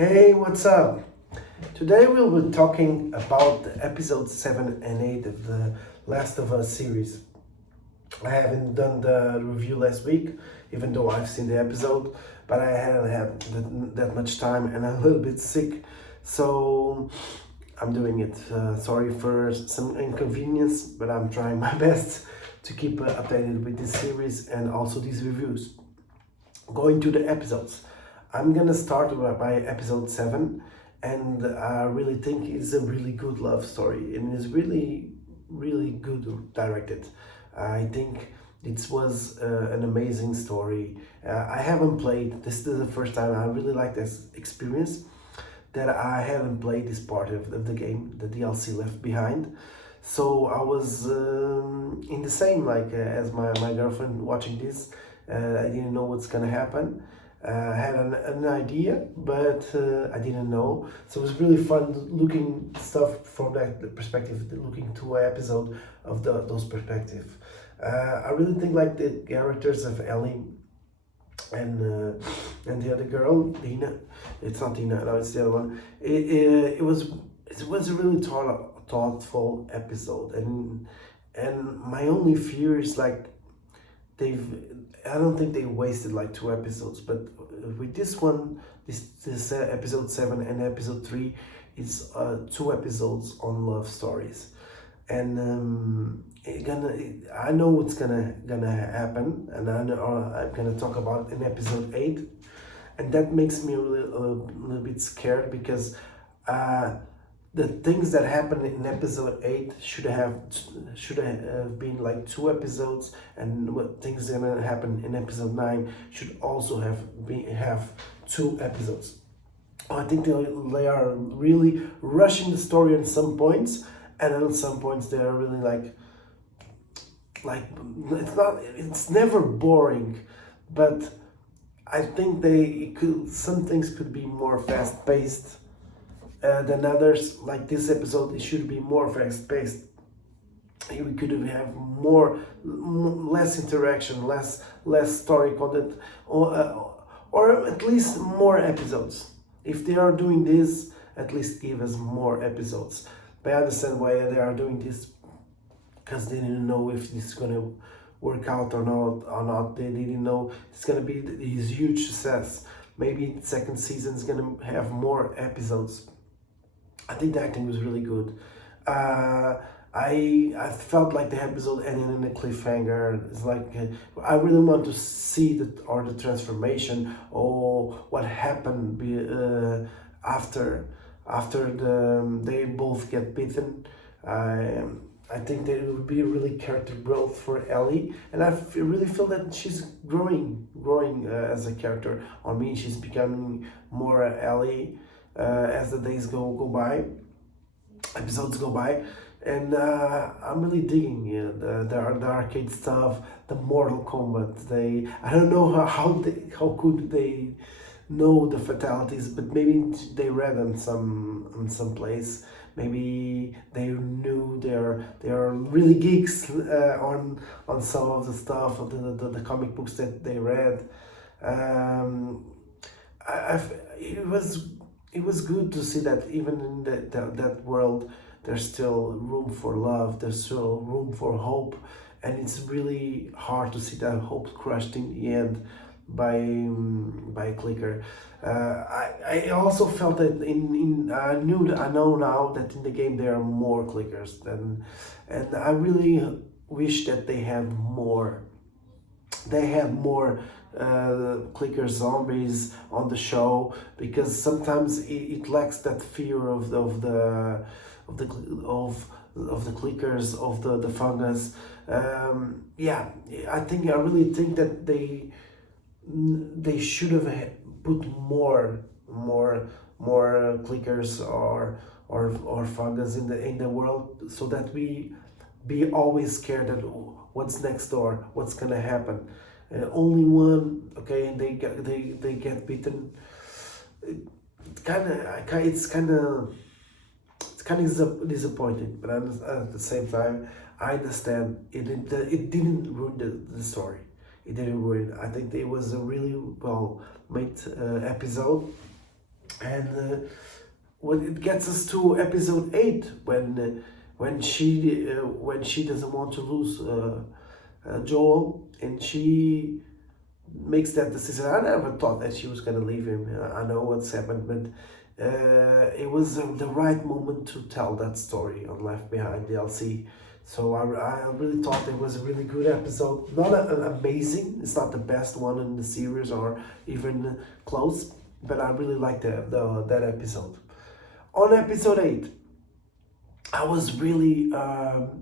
Hey, what's up? Today we'll be talking about the episode 7 and 8 of the Last of Us series. I haven't done the review last week, even though I've seen the episode, but I hadn't had that much time and I'm a little bit sick, so I'm doing it. Sorry for some inconvenience, but I'm trying my best to keep updated with this series and also these reviews. Going to the episodes. I'm gonna start by episode 7, and I really think it's a really good love story and it's really good directed. I think it was an amazing story. I haven't played, this is the first time I really like this experience that I haven't played this part of the game, the DLC Left Behind. So I was in the same as my girlfriend watching this. I didn't know what's gonna happen. I had an idea, but I didn't know. So it was really fun looking stuff from that perspective, looking to an episode of those perspectives. I really think like the characters of Ellie and the other girl, Dina. It's not Dina, no, it's the other one. It was a really thoughtful episode, and my only fear is like they've I don't think they wasted like 2 episodes, but with this one, this episode 7 and episode 3, it's 2 episodes on love stories, and I know what's gonna happen, and I know I'm gonna talk about it in episode 8, and that makes me a little bit scared because. The things that happened in episode 8 should have been like 2 episodes, and what things gonna happen in episode 9 should also have 2 episodes. I think they are really rushing the story at some points, and at some points they are really like it's never boring, but I think some things could be more fast paced than others. Like this episode, it should be more fast paced. We could have less interaction, less story content, or at least more episodes. If they are doing this, at least give us more episodes. But I understand why they are doing this, because they didn't know if this is gonna work out or not. They didn't know it's gonna be this huge success. Maybe the second season is gonna have more episodes. I think the acting was really good. I felt like the episode ended in a cliffhanger. It's like I really want to see the transformation or what happened after they both get bitten. I think there will be really character growth for Ellie, and I really feel that she's growing as a character. On me, she's becoming more Ellie as the days go by, episodes go by, and I'm really digging the arcade stuff, the Mortal Kombat. I don't know how could they know the fatalities, but maybe they read on some place. Maybe they knew they are really geeks on some of the stuff of the comic books that they read. It was good to see that even in that world there's still room for love, there's still room for hope, and it's really hard to see that hope crushed in the end by a clicker. I also felt that I know now that in the game there are more clickers and I really wish that they had more. They have more clicker zombies on the show, because sometimes it lacks that fear of the clickers, of the fungus. Yeah, I really think that they should have put more clickers or fungus in the world, so that we be always scared that what's next door, what's gonna happen. Only one, okay, and they get beaten. It's kind of disappointing, but at the same time, I understand it didn't ruin the story. It didn't ruin. I think it was a really well made episode. And when it gets us to episode 8, when she doesn't want to lose Joel, and she makes that decision. I never thought that she was gonna leave him. I know what's happened, but it was the right moment to tell that story on Left Behind DLC. So I really thought it was a really good episode. Not an amazing. It's not the best one in the series or even close, but I really liked the that episode. On episode 8, I was really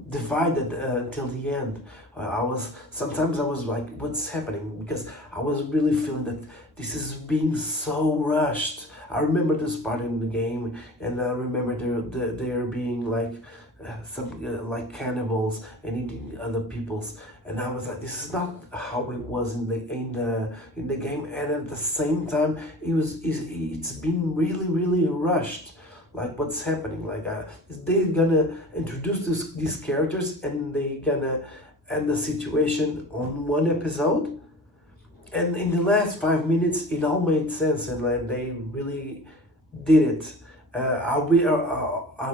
divided till the end. I was sometimes I was like, "What's happening?" Because I was really feeling that this is being so rushed. I remember this part in the game, and I remember there being like some like cannibals and eating other people's, and I was like, "This is not how it was in the game." And at the same time, it's been really rushed, like what's happening, like is they gonna introduce these characters and they gonna end the situation on one episode, and in the last 5 minutes it all made sense, and like they really did it. I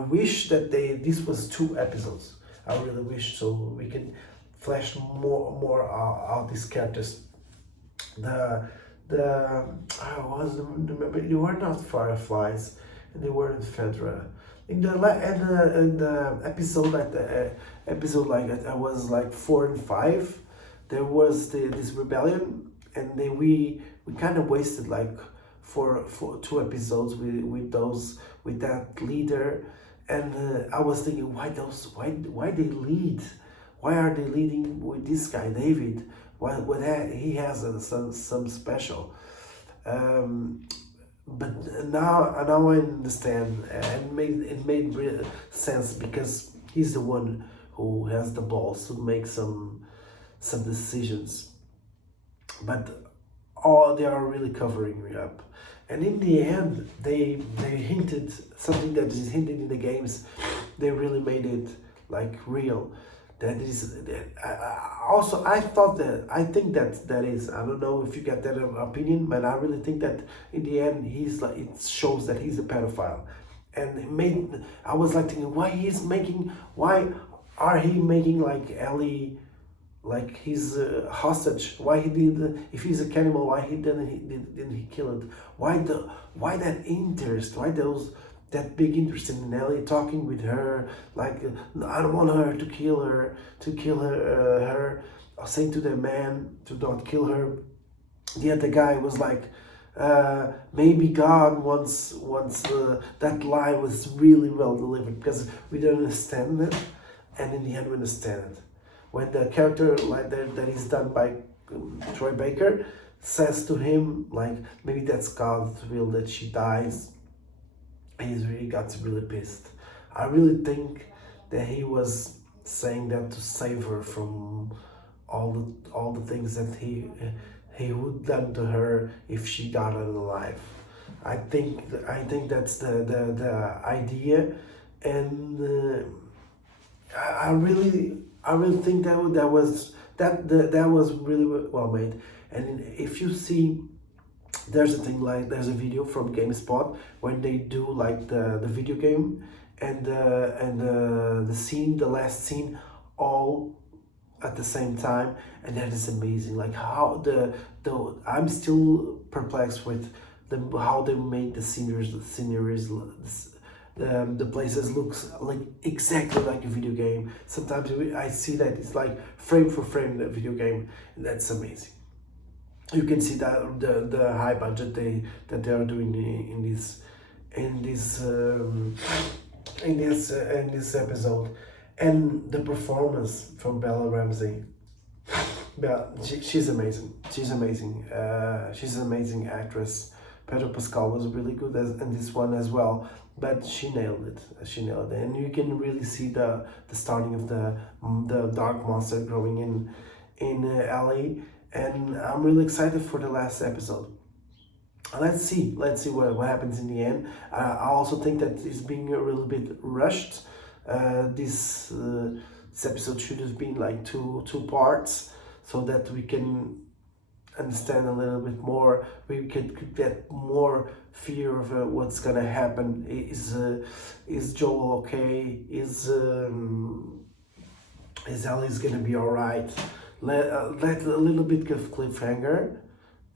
wish that this was 2 episodes. I really wish, so we can flesh more out these characters. The I was remember they were not fireflies, and they were in Fedra. In the episode like I was like 4 and 5, there was this rebellion, and then we kind of wasted like for 2 episodes with that leader, and I was thinking, why they lead, why are they leading with this guy David? What he has some special. Um, but now I understand, and it made real sense, because he's the one who has the balls to make some decisions. But all they are really covering me up, and in the end they hinted something that is hinted in the games. They really made it like real. That is that also I thought that I think that is, I don't know if you get that opinion, but I really think that in the end he's like, it shows that he's a pedophile, and it made I was like thinking, why are he making like Ellie like he's a hostage? Why he did, if he's a cannibal, why didn't he kill it? Why that interest? Why those that big interest in Nelly talking with her? Like I don't want her to kill her. Saying to the man to not kill her. The other guy was like, maybe God wants that line was really well delivered, because we don't understand it, and in the end we understand it when the character like that is done by Troy Baker says to him like, maybe that's God's will that she dies. He's really got really pissed. I really think that he was saying that to save her from all the things that he would done to her if she got alive. I think that's the idea, and I really think that was really well made. And if you see, there's a thing like there's a video from GameSpot when they do like the video game and the scene, the last scene, all at the same time, and that is amazing. Like how the I'm still perplexed with how they made the sceneries, the places looks like exactly like a video game. Sometimes I see that it's like frame for frame the video game, and that's amazing. You can see that the high budget they are doing in this um, in this episode, and the performance from Bella Ramsey. Yeah, she's amazing. She's amazing. She's an amazing actress. Pedro Pascal was really good in this one as well, but she nailed it. She nailed it, and you can really see the starting of the dark monster growing in Ellie, and I'm really excited for the last episode. Let's see what happens in the end. I also think that it's being a little bit rushed. This episode should have been like two parts, so that we can understand a little bit more. We could get more fear of what's gonna happen. Is Joel okay? Is Ellie's gonna be all right? Let a little bit of cliffhanger,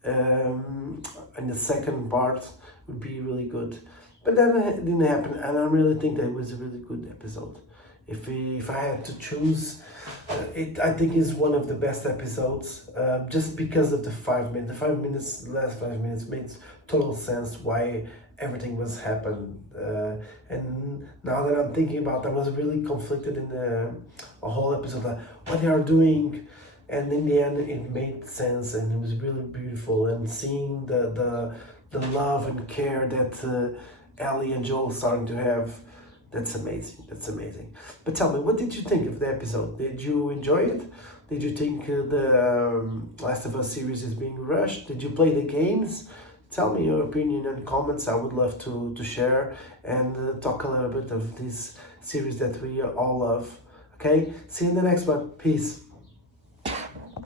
and the second part would be really good. But then it didn't happen, and I really think that it was a really good episode. If I had to choose, I think is one of the best episodes, just because of the 5 minutes. The 5 minutes, the last 5 minutes makes total sense why everything was happened. And now that I'm thinking about, I was really conflicted in a whole episode. What they are doing, and in the end it made sense, and it was really beautiful, and seeing the love and care that Ellie and Joel starting to have. That's amazing. That's amazing. But tell me, what did you think of the episode? Did you enjoy it? Did you think the Last of Us series is being rushed? Did you play the games? Tell me your opinion and comments. I would love to share and talk a little bit of this series that we all love. Okay, see you in the next one. Peace.